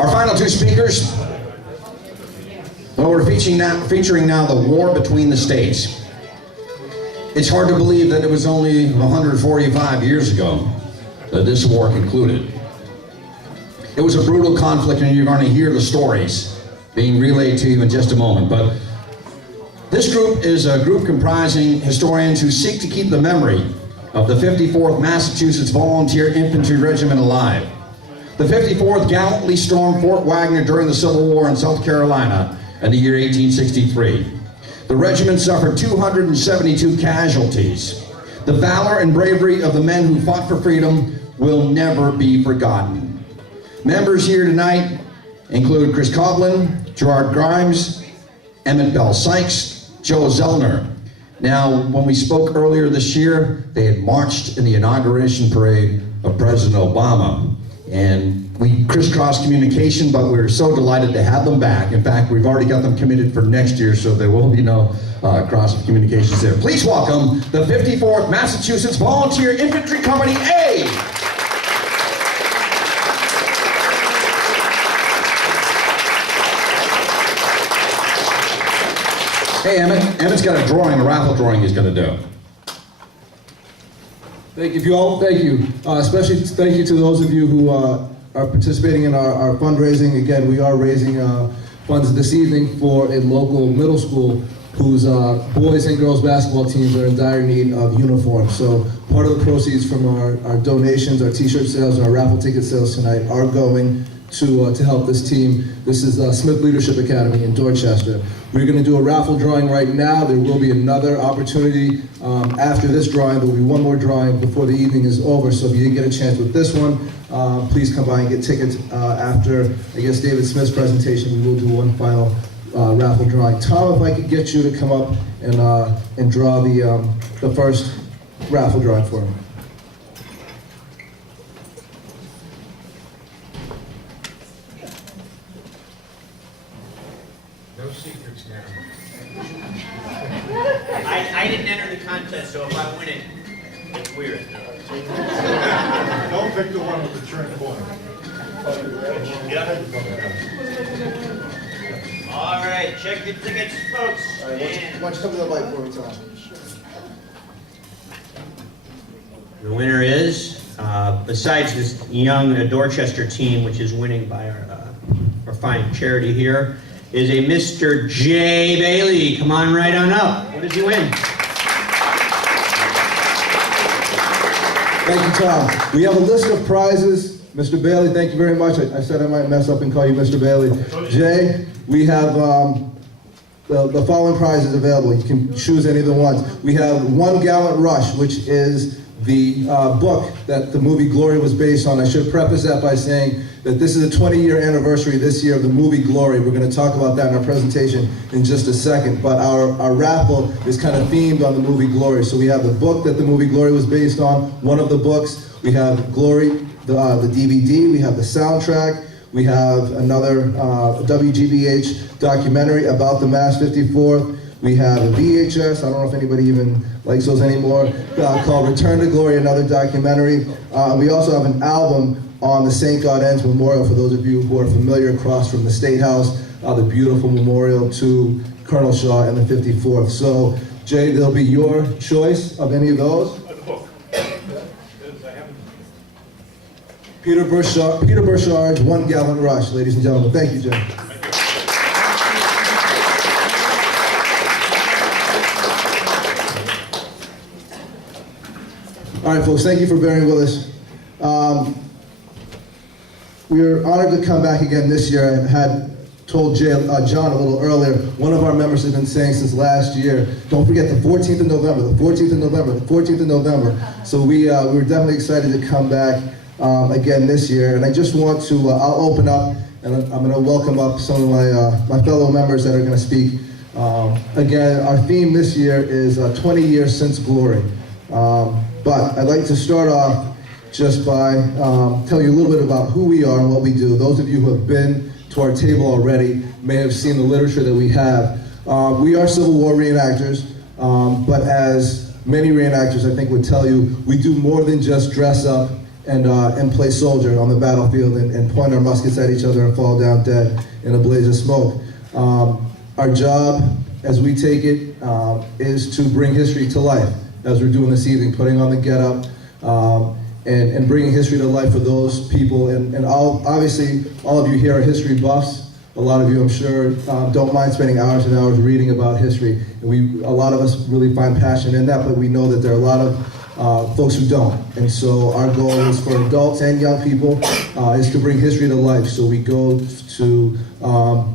Our final two speakers, well, we're featuring now the war between the states. It's hard to believe that it was only 145 years ago that this war concluded. It was a brutal conflict, and you're going to hear the stories being relayed to you in just a moment. But this group is a group comprising historians who seek to keep the memory of the 54th Massachusetts Volunteer Infantry Regiment alive. The 54th gallantly stormed Fort Wagner during the Civil War in South Carolina in the year 1863. The regiment suffered 272 casualties. The valor and bravery of the men who fought for freedom will never be forgotten. Members here tonight include Chris Coughlin, Gerard Grimes, Emmett Bell-Sykes, Joe Zellner. Now, when we spoke earlier this year, they had marched in the inauguration parade of President Obama. And we crisscrossed communication, but we're so delighted to have them back. In fact, we've already got them committed for next year, so there will be no cross of communications there. Please welcome the 54th Massachusetts Volunteer Infantry Company A. Hey, Emmett's got a drawing, a raffle drawing he's going to do. Thank you, all. Thank you. Especially thank you to those of you who are participating in our fundraising. Again, we are raising funds this evening for a local middle school whose boys and girls basketball teams are in dire need of uniforms. So part of the proceeds from our donations, our t-shirt sales, and our raffle ticket sales tonight are going to help this team. This is Smith Leadership Academy in Dorchester. We're going to do a raffle drawing right now. There will be another opportunity after this drawing. There will be one more drawing before the evening is over. So if you didn't get a chance with this one, please come by and get tickets after, I guess, David Smith's presentation. We will do one final raffle drawing. Tom, if I could get you to come up and draw the first raffle drawing for me. No secrets now. I didn't enter the contest, so if I win it, it's weird. Don't pick the one with the turned corner. Yep. All right, check your tickets, folks. All right, why don't you come to the light for me, Tom? The winner is, besides this young Dorchester team, which is winning by our fine charity here, is a Mr. J. Bailey. Come on right on up. What did you win? Thank you, Tom. We have a list of prizes. Mr. Bailey, thank you very much. I said I might mess up and call you Mr. Bailey. Jay, we have the following prizes available. You can choose any of the ones. We have One Gallant Rush, which is the book that the movie Glory was based on. I should preface that by saying that this is a 20-year anniversary this year of the movie Glory. We're going to talk about that in our presentation in just a second. But our raffle is kind of themed on the movie Glory. So we have the book that the movie Glory was based on, one of the books. We have Glory, the DVD. We have the soundtrack. We have another WGBH documentary about the Mass 54th. We have a VHS, I don't know if anybody even likes those anymore, called Return to Glory, another documentary. We also have an album on the St. Gaudens Memorial, for those of you who are familiar, across from the State House, the beautiful memorial to Colonel Shaw and the 54th. So, Jay, there'll be your choice of any of those. Peter Burchard's One Gallant Rush, ladies and gentlemen. Thank you, Jay. All right, folks, thank you for bearing with us. We are honored to come back again this year. I had told John a little earlier, one of our members has been saying since last year, don't forget the 14th of November, the 14th of November, the 14th of November. So we're definitely excited to come back again this year. And I just want to, I'll open up, and I'm going to welcome up some of my fellow members that are going to speak. Again, our theme this year is 20 years since glory. But I'd like to start off just by telling you a little bit about who we are and what we do. Those of you who have been to our table already may have seen the literature that we have. We are Civil War reenactors, but as many reenactors I think would tell you, we do more than just dress up and play soldier on the battlefield and point our muskets at each other and fall down dead in a blaze of smoke. Our job, as we take it, is to bring history to life, as we're doing this evening, putting on the get-up, and bringing history to life for those people. And obviously, all of you here are history buffs. A lot of you, I'm sure, don't mind spending hours and hours reading about history. And a lot of us really find passion in that, but we know that there are a lot of folks who don't. And so our goal is for adults and young people is to bring history to life. So we go to,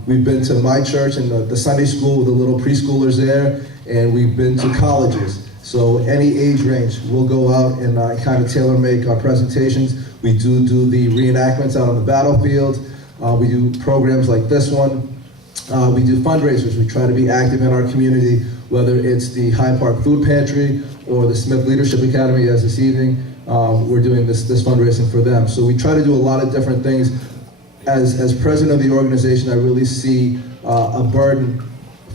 we've been to my church and the Sunday school with the little preschoolers there, and we've been to colleges. So any age range, we'll go out and kind of tailor make our presentations. We do the reenactments out on the battlefield. We do programs like this one. We do fundraisers. We try to be active in our community, whether it's the Hyde Park Food Pantry or the Smith Leadership Academy, as this evening. We're doing this fundraising for them. So we try to do a lot of different things. As president of the organization, I really see a burden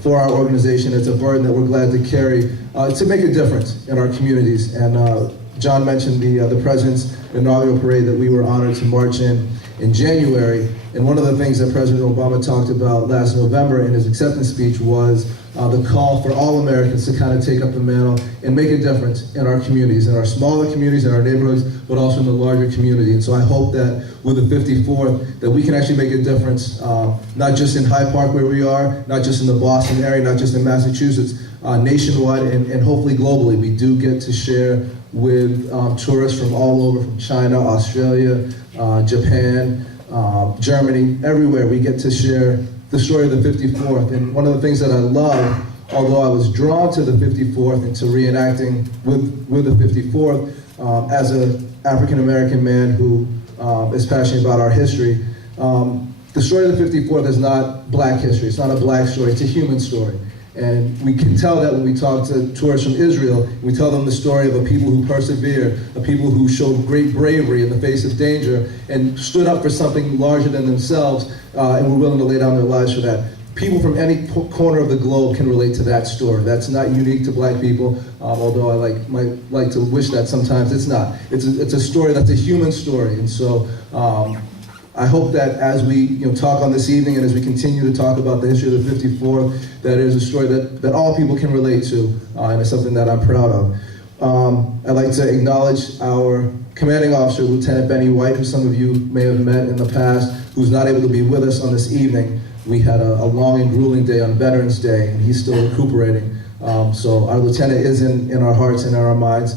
for our organization. It's a burden that we're glad to carry to make a difference in our communities. And John mentioned the President's inaugural parade that we were honored to march in January. And one of the things that President Obama talked about last November in his acceptance speech was the call for all Americans to kind of take up the mantle and make a difference in our communities, in our smaller communities, in our neighborhoods, but also in the larger community. And so I hope that with the 54th, that we can actually make a difference, not just in Hyde Park where we are, not just in the Boston area, not just in Massachusetts, nationwide and hopefully globally. We do get to share with tourists from all over, from China, Australia, Japan, Germany, everywhere. We get to share the story of the 54th. And one of the things that I love, although I was drawn to the 54th and to reenacting with the 54th, as an African-American man who is passionate about our history, the story of the 54th is not black history. It's not a black story. It's a human story. And we can tell that when we talk to tourists from Israel. We tell them the story of a people who persevered, a people who showed great bravery in the face of danger and stood up for something larger than themselves and were willing to lay down their lives for that. People from any corner of the globe can relate to that story. That's not unique to black people, although I might like to wish that sometimes. It's not. It's a story that's a human story. And so I hope that as we talk on this evening and as we continue to talk about the history of the 54th, that it is a story that all people can relate to, and it's something that I'm proud of. I'd like to acknowledge our commanding officer, Lieutenant Benny White, who some of you may have met in the past, who's not able to be with us on this evening. We had a long and grueling day on Veterans Day, and he's still recuperating. So our lieutenant is in our hearts and in our minds.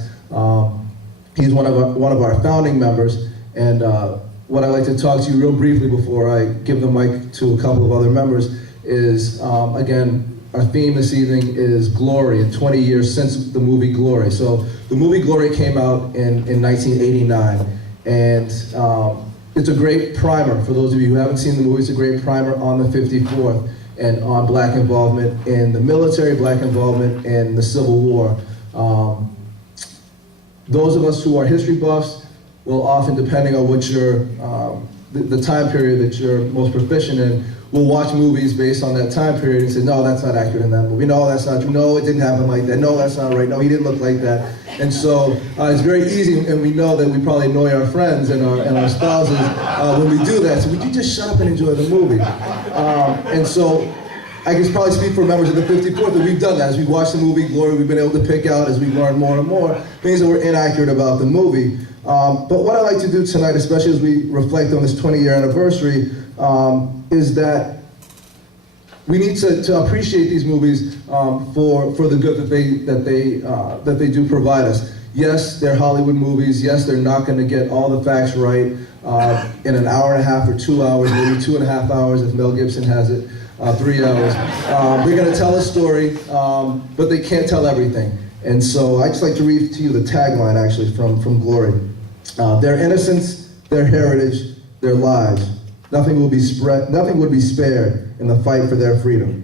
He's one of our founding members, and what I'd like to talk to you real briefly before I give the mic to a couple of other members is, again, our theme this evening is Glory, and 20 years since the movie Glory. So the movie Glory came out in 1989, and it's a great primer. For those of you who haven't seen the movie, it's a great primer on the 54th and on black involvement in the military, black involvement in the Civil War. Those of us who are history buffs will often, depending on what your, the time period that you're most proficient in, will watch movies based on that time period and say, no, that's not accurate in that movie. No, that's not true. No, it didn't happen like that. No, that's not right. No, he didn't look like that. And so it's very easy, and we know that we probably annoy our friends and our spouses when we do that. So would you just shut up and enjoy the movie? And so I can probably speak for members of the 54th that we've done that. As we watch the movie Glory, we've been able to pick out, as we learn more and more, things that were inaccurate about the movie. But what I'd like to do tonight, especially as we reflect on this 20-year anniversary, is that we need to appreciate these movies for the good that they do provide us. Yes, they're Hollywood movies. Yes, they're not going to get all the facts right in an hour and a half or 2 hours, maybe 2.5 hours if Mel Gibson has it, 3 hours. They're going to tell a story, but they can't tell everything. And so I'd just like to read to you the tagline, actually, from Glory. Their innocence, their heritage, their lives. Nothing would be spared in the fight for their freedom.